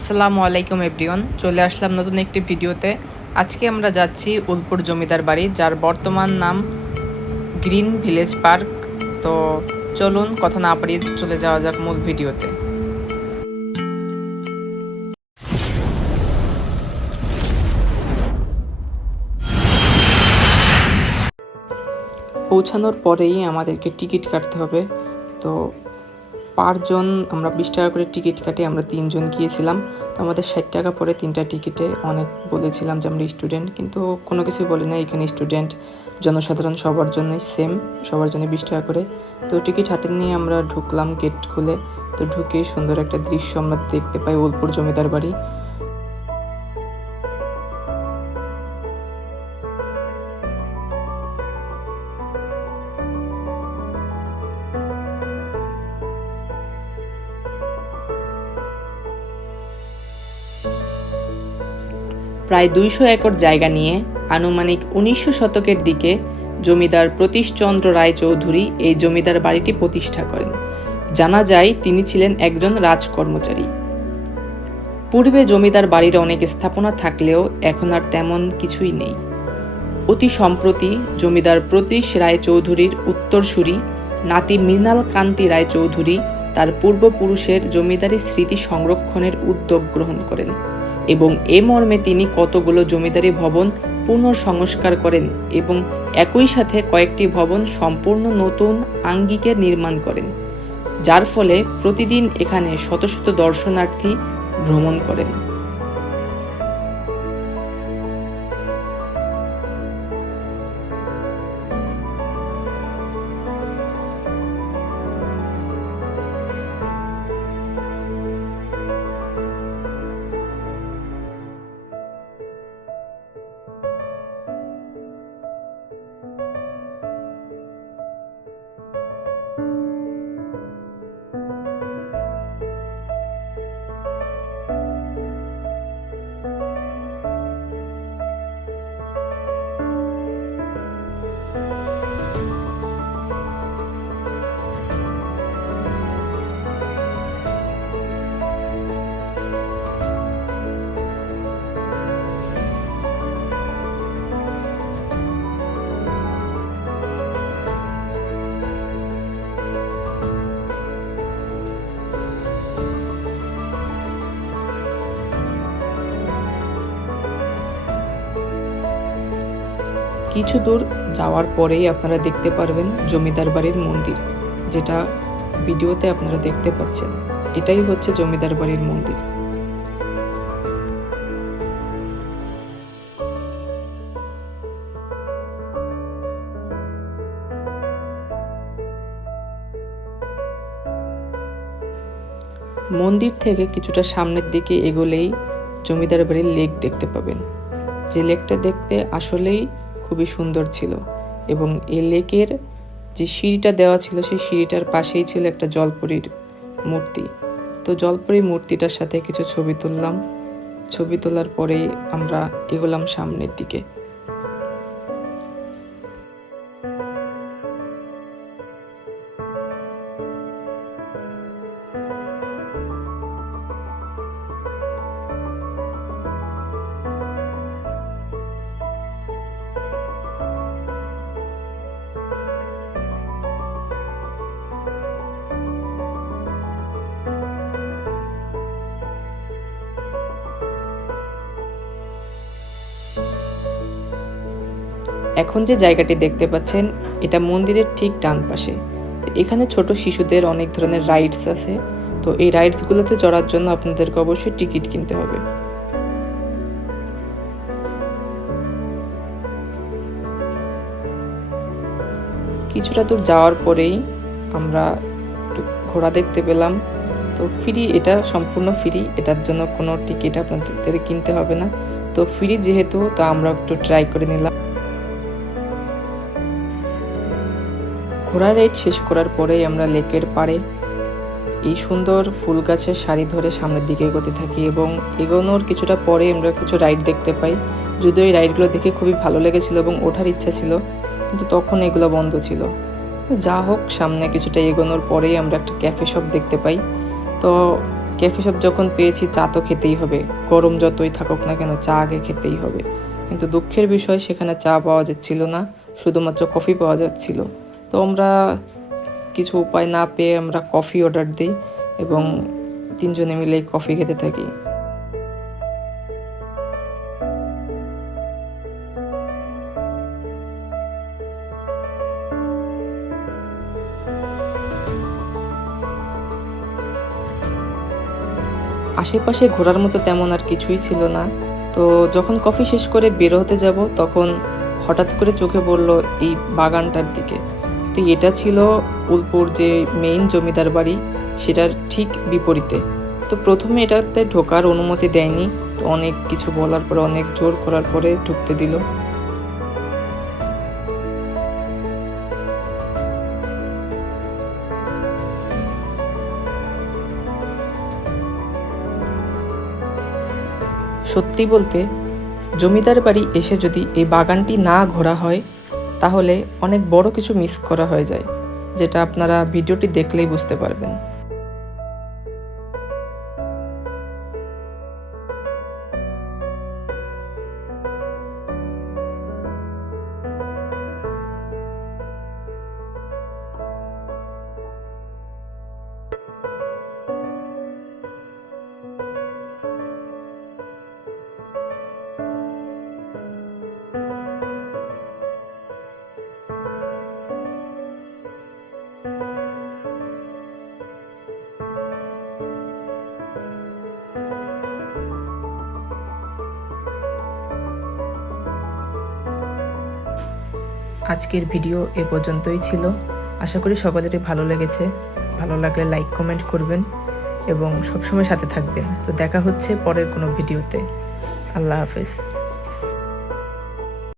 আসসালামু আলাইকুম এভরিওয়ান, চলে আসলাম নতুন একটি ভিডিওতে। আজকে আমরা যাচ্ছি উলপুর জমিদার বাড়ি, যার বর্তমান নাম গ্রিন ভিলেজ পার্ক। তো চলুন কথা না বাড়িয়ে চলে যাওয়া যাক মূল ভিডিওতে। পৌঁছানোর পরেই আমাদেরকে টিকিট কাটতে হবে। তো পারজন আমরা 20 টাকা করে টিকিট কাটি, আমরা 3 জন গিয়েছিলাম। তো আমাদের 60 টাকা পরে 3টা টিকিটে। অনেক বলেছিলাম যে আমরা স্টুডেন্ট, কিন্তু কোনো কিছুই বলে না। এখানে স্টুডেন্ট জনসাধারণ সবার জন্যই সেম, সবার জন্য 20 টাকা করে। তো টিকিট হাতে নিয়ে আমরা ঢুকলাম গেট খুলে। তো ঢুকেই সুন্দর একটা দৃশ্য আমরা দেখতে পাই, উলপুর জমিদার বাড়ি। প্রায় 200 একর জায়গা নিয়ে আনুমানিক 1900 শতকের দিকে জমিদার প্রতীশচন্দ্র রায় চৌধুরী এই জমিদার বাড়িটি প্রতিষ্ঠা করেন। জানা যায় তিনি ছিলেন একজন রাজকর্মচারী। পূর্বে জমিদার বাড়ির অনেক স্থাপনা থাকলেও এখন আর তেমন কিছুই নেই। অতি সম্প্রতি জমিদার প্রতীশ রায় চৌধুরীর উত্তরসূরি নাতি মৃণাল কান্তি রায় চৌধুরী তার পূর্বপুরুষের জমিদারি স্মৃতি সংরক্ষণের উদ্যোগ গ্রহণ করেন এবং এ মর্মে তিনি কতগুলো জমিদারি ভবন পুনঃসংস্কার করেন এবং একই সাথে কয়েকটি ভবন সম্পূর্ণ নতুন আঙ্গিকে নির্মাণ করেন, যার ফলে প্রতিদিন এখানে শত শত দর্শনার্থী ভ্রমণ করেন। কিছু দূর যাওয়ার পরেই আপনারা দেখতে পারবেন জমিদার বাড়ির মন্দির, যেটা ভিডিওতে আপনারা দেখতে পাচ্ছেন। এটাই হচ্ছে জমিদার বাড়ির মন্দির। মন্দির থেকে কিছুটা সামনের দিকে এগোলেই জমিদার বাড়ির লেক দেখতে পাবেন, যে লেকটা দেখতে আসলেই খুবই সুন্দর ছিল। এবং এই লেকের যে সিঁড়িটা দেওয়া ছিল, সেই সিঁড়িটার পাশেই ছিল একটা জলপরীর মূর্তি। তো জলপরীর মূর্তিটার সাথে কিছু ছবি তুললাম। ছবি তোলার পরেই আমরা এগোলাম সামনের দিকে। এখন যে জায়গাটি দেখতে পাচ্ছেন, এটা মন্দিরের ঠিক ডান পাশে। তো এখানে ছোট শিশুদের অনেক ধরনের রাইডস আছে। তো এই রাইডসগুলোতে চড়ার জন্য আপনাদেরকে অবশ্যই টিকিট কিনতে হবে। কিছুটা দূর যাওয়ার পরেই আমরা একটু ঘোড়া দেখতে পেলাম। তো ফ্রি, এটা সম্পূর্ণ ফ্রি, এটার জন্য কোনো টিকিট আপনাদের কিনতে হবে না। তো ফ্রি যেহেতু, তো আমরা একটু ট্রাই করে নিলাম। ঘোড়া রাইড শেষ করার পরেই আমরা লেকের পাড়ে এই সুন্দর ফুল গাছের সারি ধরে সামনের দিকে এগোতে থাকি এবং এগোনোর কিছুটা পরে আমরা কিছু রাইড দেখতে পাই। যদিও এই রাইডগুলো দেখে খুবই ভালো লেগেছিল এবং ওঠার ইচ্ছা ছিল, কিন্তু তখন এগুলো বন্ধ ছিল। যা হোক, সামনে কিছুটা এগোনোর পরেই আমরা একটা ক্যাফে শপ দেখতে পাই। তো ক্যাফে শপ যখন পেয়েছি চা তো খেতেই হবে, গরম যতই থাকুক না কেন চা আগে খেতেই হবে। কিন্তু দুঃখের বিষয় সেখানে চা পাওয়া যাচ্ছিল না, শুধুমাত্র কফি পাওয়া যাচ্ছিল। তো আমরা কিছু উপায় না পেয়ে আমরা কফি অর্ডার দিই এবং 3 জনে মিলে কফি খেতে থাকি। আশেপাশে ঘোরার মতো তেমন আর কিছুই ছিল না। তো যখন কফি শেষ করে বের হতে যাব তখন হঠাৎ করে চোখে পড়লো এই বাগানটার দিকে। তো এটা ছিল উলপুর যে মেইন জমিদার বাড়ি সেটার ঠিক বিপরীতে। তো প্রথমে এটাতে ঢোকার অনুমতি দেয়নি, তো অনেক কিছু বলার পরে অনেক জোর করার পরে ঢুকতে দিল। সত্যি বলতে জমিদার বাড়ি এসে যদি এই বাগানটি না ঘোরা হয় তাহলে অনেক বড় কিছু মিস করা হয়ে যায়, যেটা আপনারা ভিডিওটি দেখলেই বুঝতে পারবেন। আজকের ভিডিও এ পর্যন্তই ছিল। আশা করি সকলেরই ভালো লেগেছে। ভালো লাগলে লাইক কমেন্ট করবেন এবং সবসময় সাথে থাকবেন। তো দেখা হচ্ছে পরের কোনো ভিডিওতে। আল্লাহ হাফেজ।